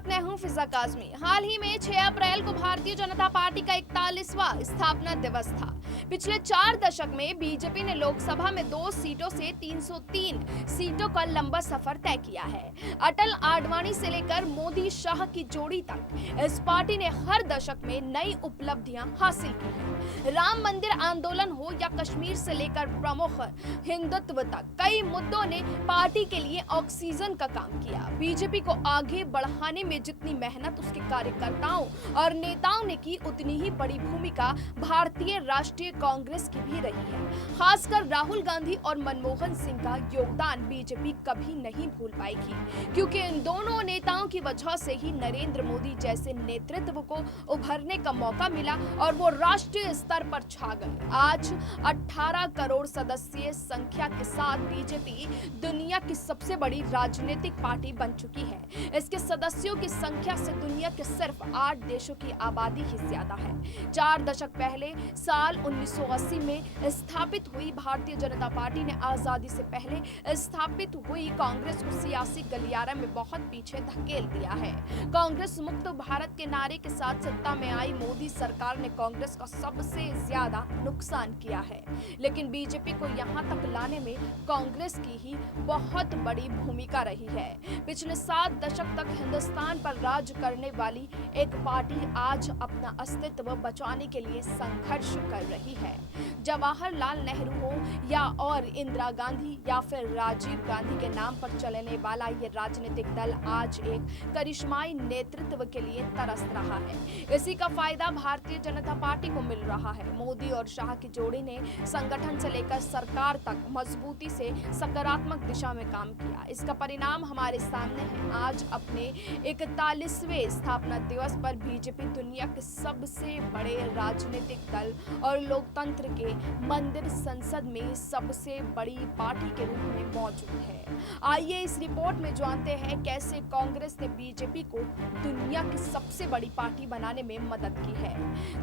साथ मैं हूं फिजा काज़मी। हाल ही में 6 अप्रैल को भारतीय जनता पार्टी का 41वां स्थापना दिवस था। पिछले 4 दशक में बीजेपी ने लोकसभा में 2 सीटों से 303 सीटों का लंबा सफर तय किया है। अटल आडवाणी से लेकर मोदी शाह की जोड़ी तक इस पार्टी ने हर दशक में नई उपलब्धियां हासिल की हैं। राम मंदिर आंदोलन हो या कश्मीर से लेकर प्रमुख हिंदुत्व तक कई मुद्दों ने पार्टी के लिए ऑक्सीजन का काम किया। बीजेपी को आगे बढ़ाने में जितनी मेहनत उसके कार्यकर्ताओं और नेताओं ने की, उतनी ही बड़ी भूमिका भारतीय राष्ट्रीय कांग्रेस की भी रही है। खासकर राहुल गांधी और मनमोहन सिंह का योगदान बीजेपी कभी नहीं भूल पाएगी, क्योंकि इन दोनों नेताओं की वजह से ही नरेंद्र मोदी जैसे नेतृत्व को उभरने का मौका मिला और वो राष्ट्रीय स्तर पर छा गए। आज 18 करोड़ सदस्यीय संख्या के साथ बीजेपी दुनिया की सबसे बड़ी राजनीतिक पार्टी बन चुकी है। इसके सदस्यों की संख्या से दुनिया के सिर्फ 8 देशों की आबादी ही ज्यादा है। 4 दशक पहले साल 1980 में स्थापित हुई भारतीय जनता पार्टी ने आजादी से पहले स्थापित हुई कांग्रेस को सियासी गलियारे में बहुत पीछे धकेल दिया है। कांग्रेस मुक्त भारत के नारे के साथ सत्ता में आई मोदी सरकार ने कांग्रेस का सबसे ज्यादा नुकसान किया है, लेकिन बीजेपी को यहां तक लाने में कांग्रेस की ही बहुत बड़ी भूमिका रही है। पिछले 7 दशक तक हिंदुस्तान पर राज करने वाली एक पार्टी आज अपना अस्तित्व बचाने के लिए संघर्ष कर रही है। जवाहरलाल नेहरू हो या और इंदिरा गांधी या फिर राजीव गांधी के नाम पर चलने वाला ये राजनीतिक दल आज एक करिश्माई नेतृत्व के लिए तरस रहा है। इसी का फायदा भारतीय जनता पार्टी को मिल रहा है। मोदी और शाह की जोड़ी ने संगठन से लेकर सरकार तक मजबूती से सकारात्मक दिशा में काम किया। इसका परिणाम हमारे सामने है। आज अपने 41वें स्थापना दिवस पर बीजेपी दुनिया के सबसे बड़े राजनीतिक दल और लोकतंत्र के मंदिर संसद में सबसे बड़ी पार्टी के रूप में मौजूद है। आइए इस रिपोर्ट में जानते हैं कैसे कांग्रेस ने बीजेपी को दुनिया की सबसे बड़ी पार्टी बनाने में मदद की है।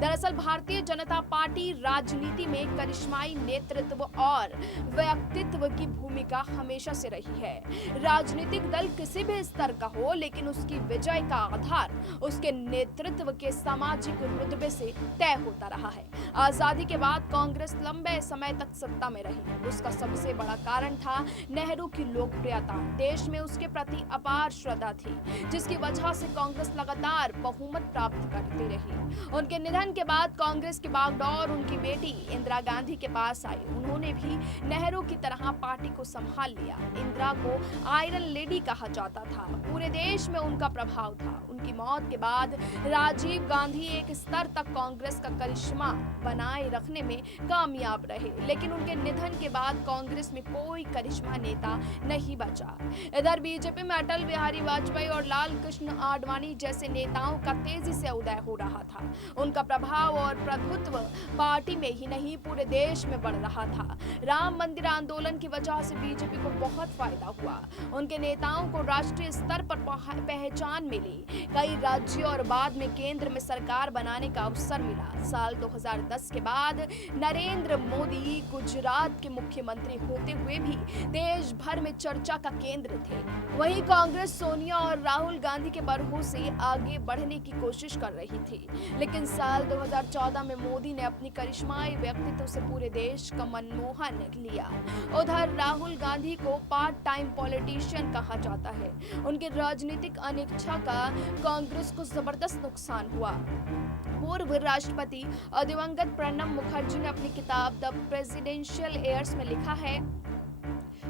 दरअसल भारतीय जनता पार्टी राजनीति में करिश्माई नेतृत्व और व्यक्तित्व की भूमिका हमेशा से रही है। राजनीतिक दल किसी भी स्तर का हो, लेकिन उसकी विजय का आधार उसके नेतृत्व के सामाजिक रुतबे से तय होता रहा है। आजादी के बाद कांग्रेस लंबे समय तक सत्ता में रही। उसका सबसे बड़ा कारण था नेहरू की लोकप्रियता। देश में उसके प्रति अपार श्रद्धा थी, जिसकी वजह से कांग्रेस लगातार बहुमत प्राप्त करती रही। उनके निधन के बाद कांग्रेस की बागडोर उनकी बेटी इंदिरा गांधी के पास आई। उन्होंने भी नेहरू की तरह पार्टी को संभाल लिया। इंदिरा को आयरन लेडी कहा जाता था। पूरे देश में उनका प्रभाव था। उनकी मौत के बाद राजीव गांधी एक स्तर तक कांग्रेस का करिश्मा बनाए रखने में कामयाब रहे, लेकिन उनके निधन के बाद कांग्रेस में कोई करिश्मा नेता नहीं बचा। इधर बीजेपी में अटल बिहारी वाजपेयी और लाल कृष्ण आडवाणी जैसे नेताओं का तेजी से उदय हो रहा था। उनका प्रभाव और प्रभुत्व पार्टी में ही नहीं पूरे देश में बढ़ रहा था। राम मंदिर आंदोलन की वजह से बीजेपी को बहुत फायदा हुआ। उनके नेताओं को राष्ट्रीय स्तर पर पहचान मिली। कई राज्यों और बाद में केंद्र में सरकार बनाने का अवसर मिला। साल 2010 के बाद नरेंद्र मोदी गुजरात के मुख्यमंत्री होते हुए भी देश भर में चर्चा का केंद्र थे। वहीं कांग्रेस सोनिया और राहुल गांधी के बरहू से आगे बढ़ने की कोशिश कर रही थी, लेकिन साल 2014 में मोदी ने अपनी करिश्माई व्यक्तित्व से पूरे देश का मनमोहन लिया। उधर राहुल गांधी को पार्ट टाइम पॉलिटिशियन कहा जाता है। उनकी राजनीतिक अनिच्छा का कांग्रेस को जबरदस्त नुकसान हुआ। पूर्व राष्ट्रपति और दिवंगत प्रणब मुखर्जी ने अपनी किताब द प्रेसिडेंशियल एयर्स में लिखा है,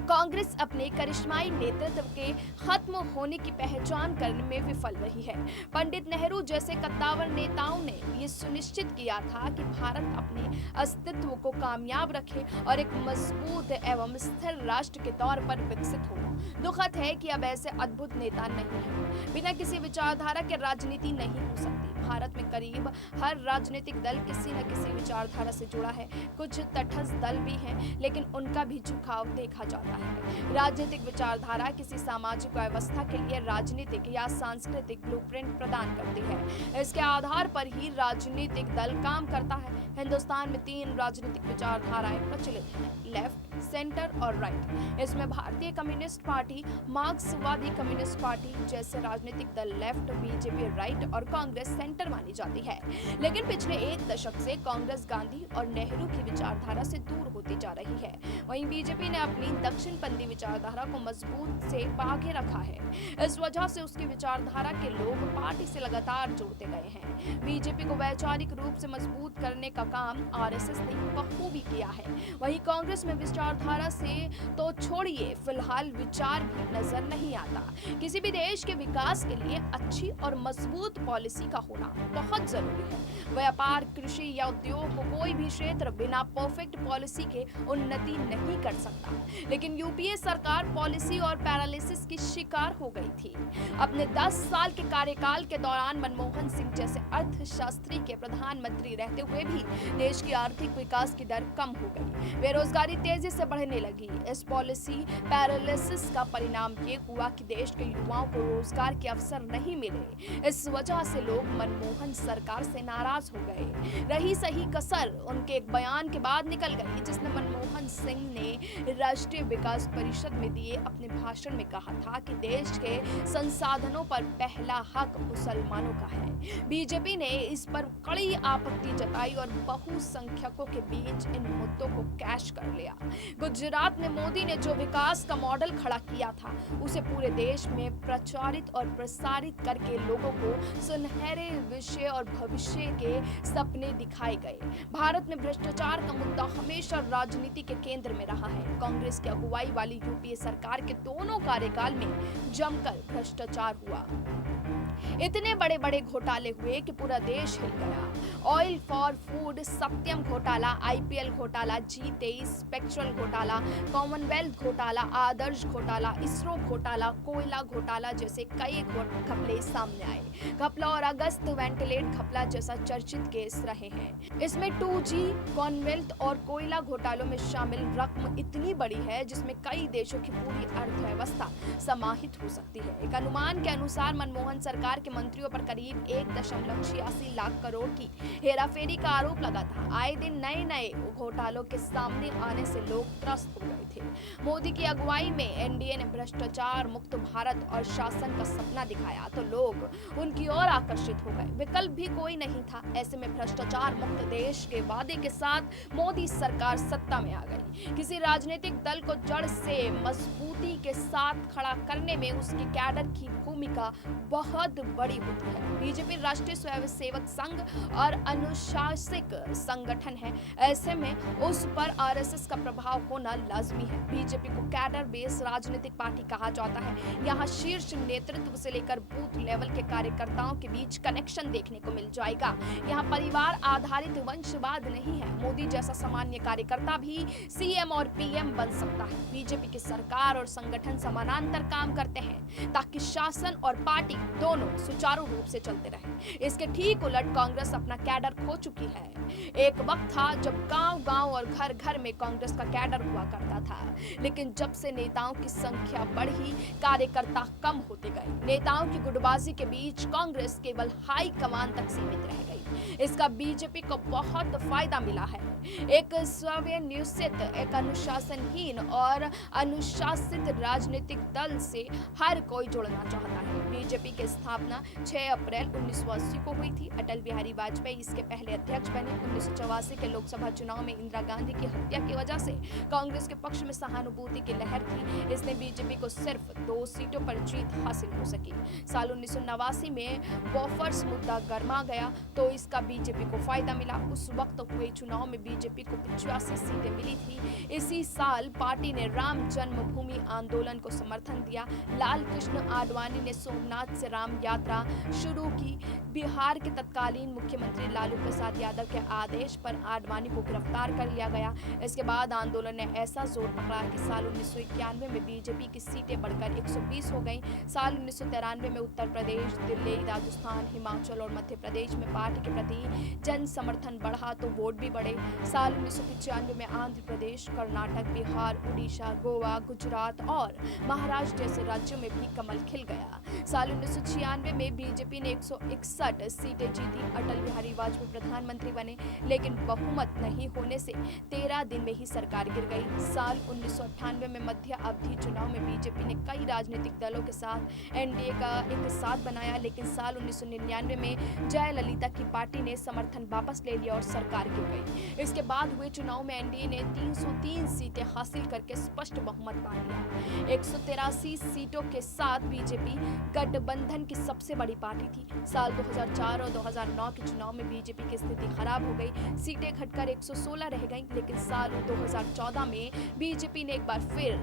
कांग्रेस अपने करिश्माई नेतृत्व के खत्म होने की पहचान करने में विफल रही है। पंडित नेहरू जैसे कद्दावर नेताओं ने ये सुनिश्चित किया था कि भारत अपने अस्तित्व को कामयाब रखे और एक मजबूत एवं स्थिर राष्ट्र के तौर पर विकसित हो। दुखद है कि अब ऐसे अद्भुत नेता नहीं हैं। बिना किसी विचारधारा के राजनीति नहीं हो सकती। भारत में करीब हर राजनीतिक दल किसी न किसी विचारधारा से जुड़ा है। कुछ तटस्थ दल भी हैं, लेकिन उनका भी झुकाव देखा जाता है। राजनीतिक विचारधारा किसी सामाजिक व्यवस्था के लिए राजनीतिक या सांस्कृतिक ब्लूप्रिंट प्रदान करती है। इसके आधार पर ही राजनीतिक दल काम करता है। हिंदुस्तान में 3 राजनीतिक विचारधाराएं प्रचलित हैं: लेफ्ट, सेंटर और राइट। इसमें भारतीय कम्युनिस्ट पार्टी, मार्क्सवादी कम्युनिस्ट पार्टी जैसे राजनीतिक दल लेफ्ट, बीजेपी राइट और कांग्रेस सेंटर मानी जाती है। लेकिन पिछले 1 दशक से कांग्रेस गांधी और नेहरू की विचारधारा से दूर होती जा रही है। वहीं बीजेपी ने अपनी दक्षिणपंथी विचारधारा को मजबूत से आगे रखा है। इस वजह से उसकी विचारधारा के लोग पार्टी से लगातार जुड़ते गए हैं। बीजेपी को वैचारिक रूप से मजबूत करने का काम आरएसएस ने बखूबी किया है। वहीं कांग्रेस में विचारधारा से तो छोड़िए, फिलहाल विचार भी नजर नहीं आता। किसी भी देश के विकास के लिए अच्छी और मजबूत पॉलिसी का होना बहुत जरूरी है। व्यापार, कृषि या उद्योग को कोई भी क्षेत्र बिना परफेक्ट पॉलिसी के उन्नति नहीं कर सकता। लेकिन यूपीए सरकार पॉलिसी और पैरालिसिस की शिकार हो गई थी। अपने 10 साल के कार्यकाल के दौरान मनमोहन सिंह जैसे अर्थशास्त्री के प्रधानमंत्री रहते हुए भी देश की आर्थिक विकास की दर कम हो गई। बेरोजगारी तेजी से बढ़ने लगी। इस पॉलिसी पैरालिसिस का परिणाम ये हुआ कि देश के युवाओं को रोजगार के अवसर नहीं मिले। इस वजह से लोग मनमोहन सरकार से नाराज हो गए। रही सही कसर उनके एक बयान के बाद निकल गई, जिसने मनमोहन सिंह ने राष्ट्रीय विकास परिषद में दिए अपने भाषण में कहा था कि देश के संसाधनों पर पहला हक मुसलमानों का है। बीजेपी ने इस पर कड़ी आपत्ति जताई और बहुसंख्यकों के बीच इन मुद्दों को कैश कर लिया। गुजरात में मोदी ने जो विकास का मॉडल खड़ा किया था, उसे पूरे देश में प्रचारित और प्रसारित करके लोगों को सुनहरे विषय और भविष्य के सपने दिखाए गए। भारत में भ्रष्टाचार का मुद्दा हमेशा राजनीति के केंद्र में रहा है। कांग्रेस की अगुवाई वाली यूपीए सरकार के दोनों कार्यकाल में जमकर भ्रष्टाचार हुआ। इतने बड़े बड़े घोटाले हुए कि पूरा देश हिल गया। ऑयल फॉर फूड, सत्यम घोटाला, आईपीएल घोटाला, G23 स्पेक्ट्रल घोटाला, कॉमनवेल्थ घोटाला, आदर्श घोटाला, इसरो घोटाला, कोयला घोटाला जैसे कई घपले सामने आए। घपला और अगस्त वेंटिलेट घपला जैसा चर्चित केस रहे हैं। इसमें 2G, कॉमनवेल्थ और कोयला घोटालों में शामिल रकम इतनी बड़ी है जिसमें कई देशों की पूरी अर्थव्यवस्था समाहित हो सकती है। एक अनुमान के अनुसार मनमोहन सरकार के मंत्रियों पर करीब 1.86 लाख करोड़ की हेराफेरी का आरोप लगा था। आए दिन नए नए घोटालों के सामने आने से लोग त्रस्त हो गए थे। मोदी की अगुवाई में एनडीए ने भ्रष्टाचार मुक्त भारत और शासन का सपना दिखाया तो लोग उनकी ओर आकर्षित हो गए। विकल्प भी कोई नहीं था। ऐसे में भ्रष्टाचार मुक्त देश के वादे के साथ मोदी सरकार सत्ता में आ गई। किसी राजनीतिक दल को जड़ से मजबूती के साथ खड़ा करने में उसकी कैडर की भूमिका बहुत बड़ी होती है। बीजेपी राष्ट्रीय स्वयंसेवक संघ और अनुशासिक संगठन है। ऐसे में उस पर आरएसएस का प्रभाव होना लाजमी है। बीजेपी को कैडर बेस राजनीतिक पार्टी कहा जाता है। यहाँ शीर्ष नेतृत्व से लेकर बूथ लेवल के कार्यकर्ताओं के बीच कनेक्शन देखने को मिल जाएगा। यहाँ परिवार आधारित वंशवाद नहीं है। मोदी जैसा सामान्य कार्यकर्ता भी सीएम और पीएम बन सकता है। बीजेपी की सरकार और संगठन समानांतर काम करते हैं ताकि शासन और पार्टी दोनों सुचारू रूप से चलते रहे। इसके ठीक उलट कांग्रेस अपना कैडर खो चुकी है। एक वक्त था जब गांव-गांव और घर-घर में कांग्रेस का कैडर हुआ करता था, लेकिन जब से नेताओं की संख्या बढ़ी, कार्यकर्ता कम होते गए। नेताओं की गुटबाजी के बीच कांग्रेस केवल हाई कमान तक सीमित रह गई। इसका बीजेपी को बहुत फायदा मिला है। एक स्वयंनियोजित, एक अनुशासनहीन और अनुशासित राजनीतिक दल से हर कोई जुड़ना चाहता है। बीजेपी की स्थापना 6 अप्रैल 1980 को हुई थी। अटल बिहारी वाजपेयी इसके पहले अध्यक्ष बने। 1984 के लोकसभा चुनाव में इंदिरा गांधी की हत्या की वजह से कांग्रेस के पक्ष में सहानुभूति की लहर थी। इसने बीजेपी को सिर्फ 2 सीटों पर जीत हासिल हो सकी। साल 1989 में बोफोर्स मुद्दा गर्मा गया तो इसका बीजेपी को फायदा मिला। उस वक्त हुए चुनाव में बीजेपी को 85 सीटें मिली थी। इसी साल पार्टी ने राम जन्मभूमि आंदोलन को समर्थन दिया। लाल कृष्ण आडवाणी ने सोमनाथ से राम यात्रा शुरू की। बिहार के तत्कालीन मुख्यमंत्री लालू प्रसाद यादव के आदेश पर आडवाणी को गिरफ्तार कर लिया गया। इसके बाद आंदोलन ने ऐसा जोर पकड़ा कि साल 1991 में बीजेपी की सीटें बढ़कर 120 हो गईं। साल 1993 में उत्तर प्रदेश, दिल्ली, राजस्थान, हिमाचल और मध्य प्रदेश में पार्टी के प्रति जन समर्थन बढ़ा तो वोट भी बढ़े। साल 1995 में आंध्र प्रदेश, कर्नाटक, बिहार, उड़ीसा, गोवा, गुजरात और महाराष्ट्र जैसे राज्यों में भी कमल खिल गया। साल 1996 में बीजेपी ने 161 सीटें जीती। अटल बिहारी वाजपेयी प्रधानमंत्री बने, लेकिन बहुमत नहीं होने से 13 दिन में ही सरकार गिर गई। साल 1998 में मध्य अवधि चुनाव में बीजेपी ने कई राजनीतिक दलों के साथ एनडीए का एक साथ बनाया, लेकिन साल 1999 में जयललिता की पार्टी ने समर्थन वापस ले लिया और सरकार गिर गई। इसके बाद हुए चुनाव में एनडीए ने 303 सीटें हासिल करके स्पष्ट बहुमत पा लिया। 183 सीटों के साथ बीजेपी गठबंधन की सबसे बड़ी पार्टी थी। साल 2004 और 2009 के चुनाव में बीजेपी की स्थिति खराब हो गई, सीटें घटकर 116 रह गईं, लेकिन साल 2014 में बीजेपी ने एक बार फिर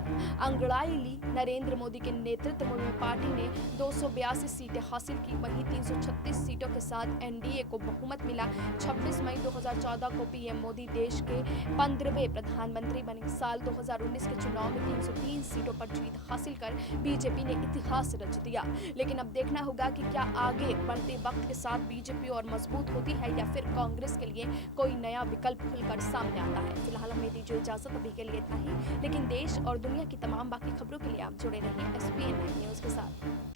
अंगड़ाई ली। नरेंद्र मोदी के नेतृत्व में पार्टी ने 282 सीटें हासिल की, वहीं 336 सीटों के साथ एनडीए को बहुमत मिला। 26 मई 2014 को पीएम मोदी देश के 15वें प्रधानमंत्री बने। साल 2019 के चुनाव में 303 सीटों पर जीत हासिल कर बीजेपी ने इतिहास रच दिया। लेकिन अब देखना होगा कि क्या आगे बढ़ते वक्त के साथ बीजेपी और मजबूत होती है या फिर कांग्रेस के लिए कोई नया विकल्प खुलकर सामने आता है। फिलहाल हमें दीजिए इजाजत, अभी के लिए इतना ही, लेकिन देश और दुनिया की तमाम बाकी खबरों के लिए आप जुड़े रहिए SPN न्यूज़ के साथ।